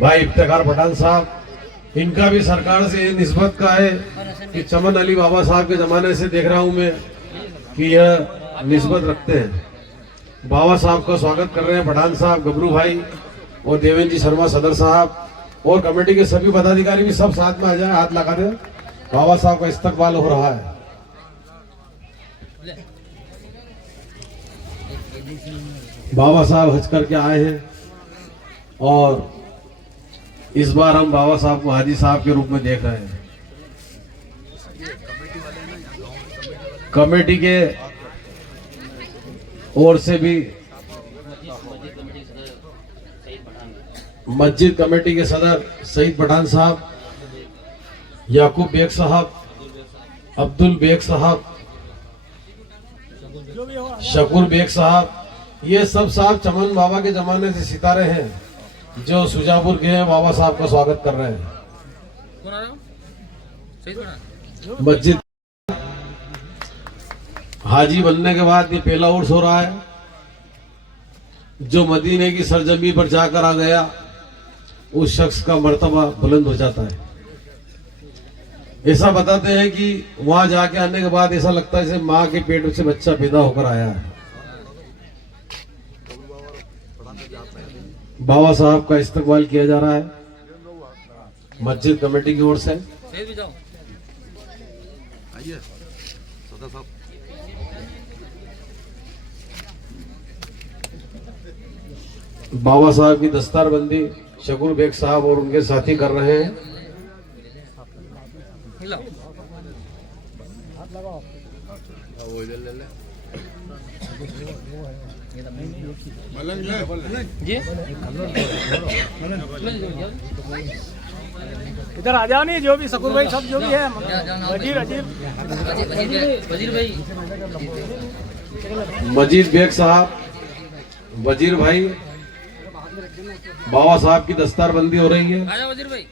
भाई इफ्तिखार पठान साहब, इनका भी सरकार से निस्बत का है कि चमन अली बाबा साहब के जमाने से देख रहा हूं मैं कि यह निस्बत रखते हैं। बाबा साहब का स्वागत कर रहे हैं पठान साहब, गबरू भाई और देवेंद्र जी शर्मा सदर साहब और कमेटी के सभी पदाधिकारी भी सब साथ में आ जाए, हाथ लगा दे। बाबा साहब का इस्तकबाल हो रहा है। बाबा साहब हज करके आए हैं और इस बार हम बाबा साहब को हाजी साहब के रूप में देख रहे हैं। कमेटी के ओर से भी मस्जिद कमेटी के सदर सईद पठान साहब, याकूब बेग साहब, अब्दुल बेग साहब, शकूर बेग साहब, ये सब साहब चमन बाबा के जमाने से सितारे हैं जो सुजापुर के हैं। बाबा साहब का स्वागत कर रहे हैं। मस्जिद हाजी बनने के बाद ये पहला उर्स हो रहा है। जो मदीने की सरजमी पर जाकर आ गया उस शख्स का मर्तबा बुलंद हो जाता है। ऐसा बताते हैं कि वहां जाके आने के बाद ऐसा लगता है जैसे माँ के पेट से बच्चा पैदा होकर आया है। बाबा साहब का इस्तकबाल किया जा रहा है मस्जिद कमेटी की ओर से। बाबा साहब की दस्तारबंदी शकूर बेग साहब और उनके साथी कर रहे हैं। इधर आ जाओ नहीं, जो भी शकूर भाई सब जो भी है, वजीर भाई, मजीद बेग साहब, वजीर भाई, बाबा साहब की दस्तारबंदी हो रही है। आजा वजीर भाई।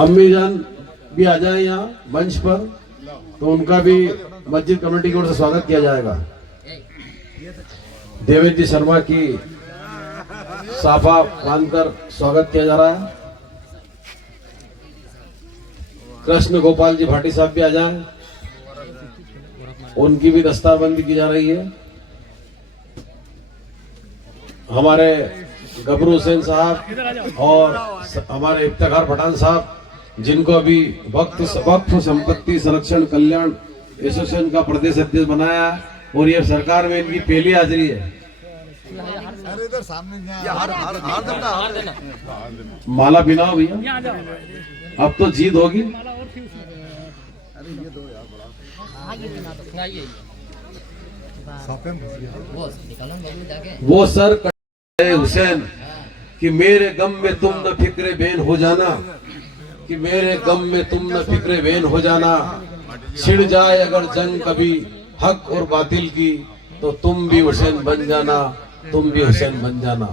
अम्मी जान भी आ जाए यहाँ मंच पर, तो उनका भी मस्जिद कमेटी की ओर से स्वागत किया जाएगा। देवेंद्र जी शर्मा की साफा बांधकर स्वागत किया जा रहा है। कृष्ण गोपाल जी भाटी साहब भी आ जाए, उनकी भी दस्तारबंदी की जा रही है। हमारे गबरू हुसैन साहब और हमारे इफ्तिखार पठान साहब, जिनको अभी वक्फ संपत्ति संरक्षण कल्याण एसोसिएशन का प्रदेश अध्यक्ष बनाया है और ये सरकार में इनकी पहली हाजिरी है। माला बिनाओ भैया, अब तो जीत होगी। वो सर हुसैन कि मेरे गम में तुम न फिक्रे बेन हो जाना, कि मेरे गम में तुम न फिक्रे बेन हो जाना। छिड़ जाए अगर जंग कभी हक और बातिल की, तो तुम भी हुसैन बन जाना, तुम भी हुसैन बन जाना।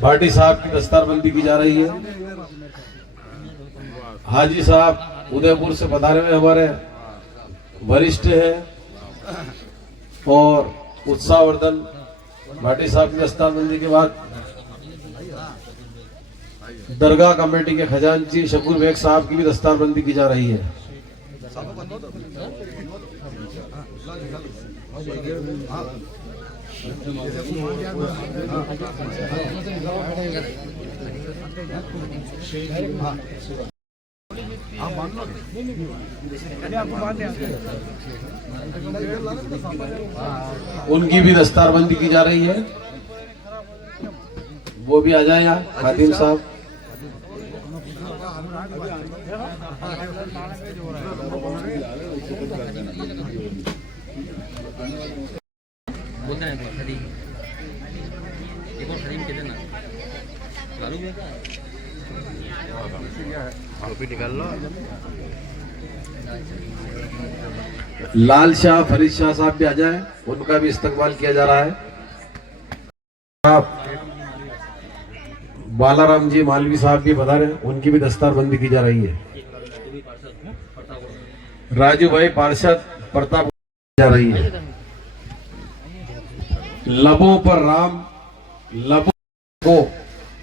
भाटी साहब की दस्तारबंदी की जा रही है। हाजी साहब उदयपुर से पधारे हुए हमारे वरिष्ठ हैं और उत्साहवर्धन भाटी साहब की दस्तारबंदी के बाद दरगाह कमेटी के खजांची शकूर बेग साहब की भी दस्तारबंदी की जा रही है। उनकी भी दस्तारबंदी की जा रही है, वो भी आ जाए यहाँ खातिम साहब। निकाल लो। लाल शाह फरीद शाह साहब भी आ जाए, उनका भी इस्तकबाल किया जा रहा है। आप बालाराम जी मालवी साहब भी बता रहे हैं, उनकी भी दस्तारबंदी की जा रही है। राजू भाई पार्षद प्रताप जा रही है। लबों पर राम, लबों को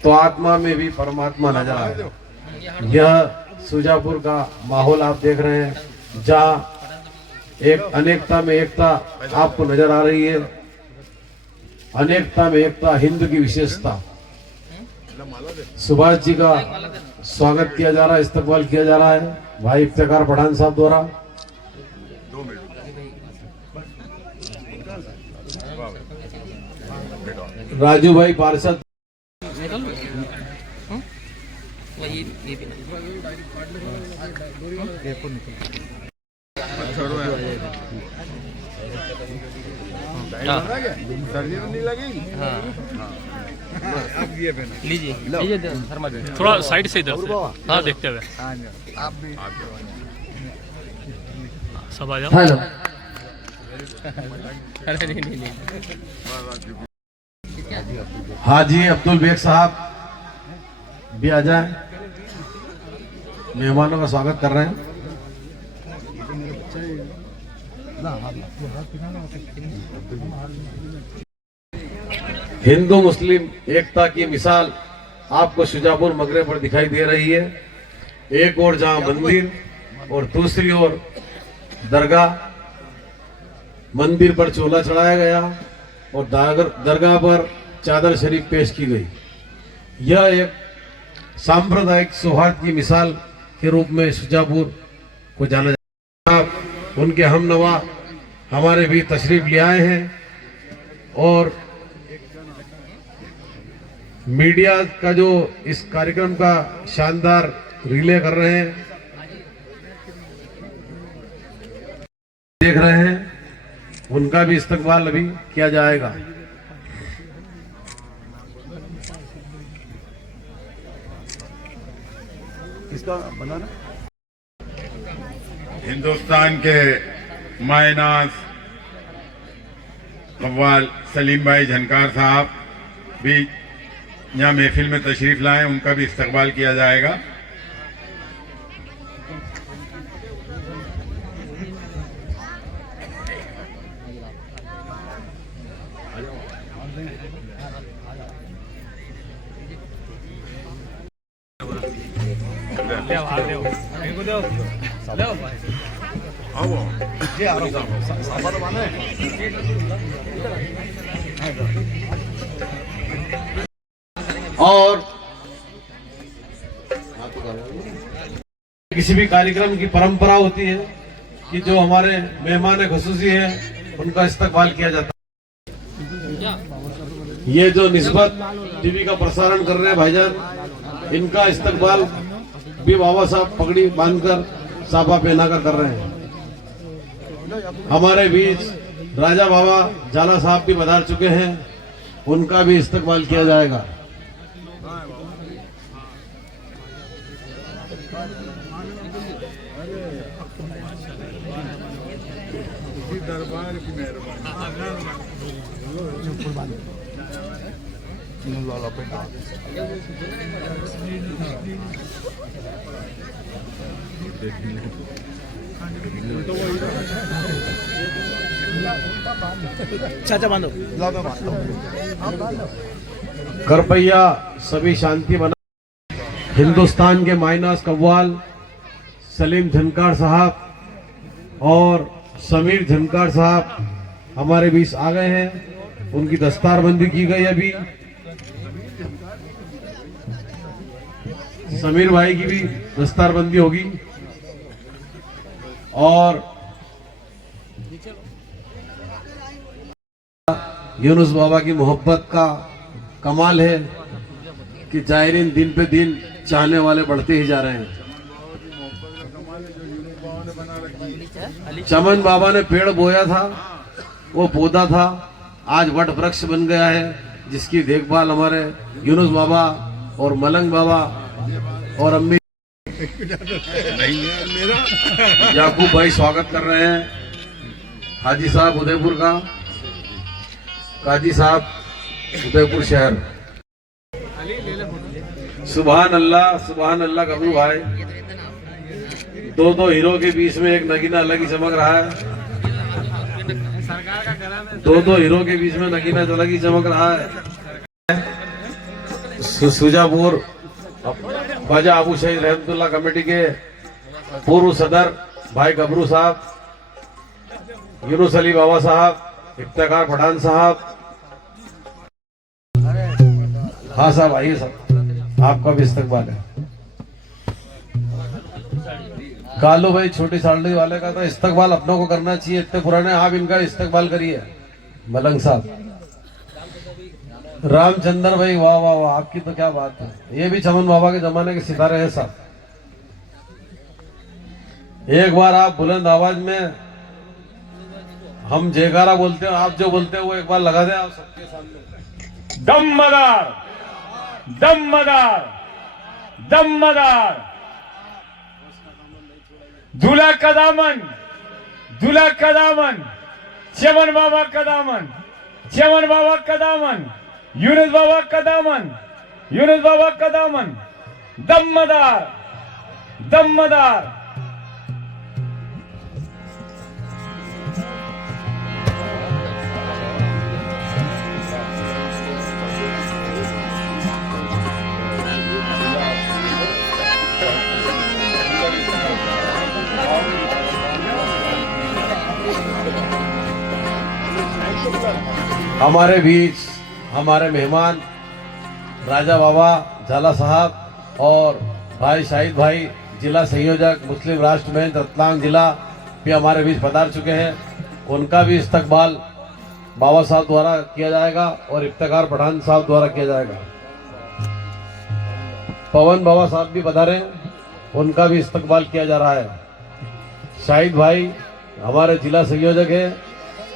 तो आत्मा में भी परमात्मा नजर आ रहा है। यह सुजापुर का माहौल आप देख रहे हैं, जहाँ एक अनेकता में एकता आपको नजर आ रही है। अनेकता में एकता, हिंदू की विशेषता। सुभाष जी का स्वागत किया जा रहा है, इस्तकबाल किया जा रहा है भाई इफ्तिकार पठान साहब द्वारा। राजू भाई पार्षद लीजिए थोड़ा साइड से इधर से, हाँ देखते हुए सब आ जाओ। हेलो, हाजी अब्दुल बेग साहब भी आ जाए, मेहमानों का स्वागत कर रहे हैं। हिंदू मुस्लिम एकता की मिसाल आपको शुजापुर मकरे पर दिखाई दे रही है। एक और जहां मंदिर और दूसरी ओर दरगाह। मंदिर पर चोला चढ़ाया गया और दरगाह पर चादर शरीफ पेश की गई। यह एक सांप्रदायिक सौहार्द की मिसाल के रूप में शुजापुर को जाना जाता है। उनके हमनवा हमारे भी तशरीफ ले आए हैं और मीडिया का जो इस कार्यक्रम का शानदार रिले कर रहे हैं, देख रहे हैं, उनका भी इस्तकबाल अभी किया जाएगा। इसका बनाना हिंदुस्तान के मायनाज कव्वाल सलीम भाई झनकार साहब भी यहाँ महफिल में तशरीफ लाए, उनका भी इस्तकबाल किया जाएगा। और किसी भी कार्यक्रम की परंपरा होती है कि जो हमारे मेहमान खुसूसी है उनका इस्तकबाल किया जाता है। ये जो निस्बत टीवी का प्रसारण कर रहे हैं भाईजान, इनका इस्तकबाल भी बाबा साहब पगड़ी बांधकर साफा पहनाकर कर रहे हैं। हमारे बीच राजा बाबा जाला साहब भी पधार चुके हैं, उनका भी इस्तकबाल किया जाएगा। दरबार की चाचा बांधो करपैया सभी शांति बना। हिंदुस्तान के माइनास कव्वाल सलीम झनकार साहब और समीर झनकार साहब हमारे बीच आ गए हैं, उनकी दस्तारबंदी की गई। अभी समीर भाई की भी दस्तारबंदी होगी और यूनुस बाबा की मोहब्बत का कमाल है कि जायरीन दिन पे दिन चाहने वाले बढ़ते ही जा रहे हैं। चमन बाबा ने पेड़ बोया था, वो पौधा था, आज वट वृक्ष बन गया है, जिसकी देखभाल हमारे यूनुस बाबा और मलंग बाबा और अम्मी याकूब भाई स्वागत कर रहे हैं। हाजी साहब उदयपुर का, काजी साहब उदयपुर शहर। सुभान अल्लाह गबरू भाई। दो हीरो के बीच में एक नगीना अलग ही चमक रहा है। दो हीरो के बीच में नगीना अलग ही चमक रहा है। सुजापुर ख्वाजा अबू शहीद रहमतुल्लाह कमेटी के पूर्व सदर भाई गबरू साहब, यूनुस अली बाबा साहब, इफ्तिकार पठान साहब। हाँ साहब आइए साहब, आपका भी इस्तकबाल है। कालू भाई छोटी साल्डी वाले का तो इस्तकबाल अपनों को करना चाहिए, इतने पुराने, आप इनका इस्तकबाल करिए। मलंग साहब, रामचंद्र भाई, वाह वाह वाह, आपकी तो क्या बात है। ये भी चमन बाबा के जमाने के सितारे हैं साहब। एक बार आप बुलंद आवाज में, हम जयकारा बोलते हो, आप जो बोलते हो वो एक बार लगा दें आप सबके सामने। दमदार दमदार दमदार, दूल्हा का दामन, दूल्हा का दामन, चमन बाबा का दामन, चमन बाबा का दामन, यूनुस बाबा का दामन, यूनुस बाबा का दामन। दमदार दमदार। हमारे बीच हमारे मेहमान राजा बाबा झाला साहब और भाई शाहिद भाई, जिला संयोजक मुस्लिम राष्ट्र मंच रतलाम जिला, भी हमारे बीच पधार चुके हैं। उनका भी इस्तकबाल बाबा साहब द्वारा किया जाएगा और इफ्तिकार पठान साहब द्वारा किया जाएगा। पवन बाबा साहब भी पधारे, उनका भी इस्तकबाल किया जा रहा है। शाहिद भाई हमारे जिला संयोजक है,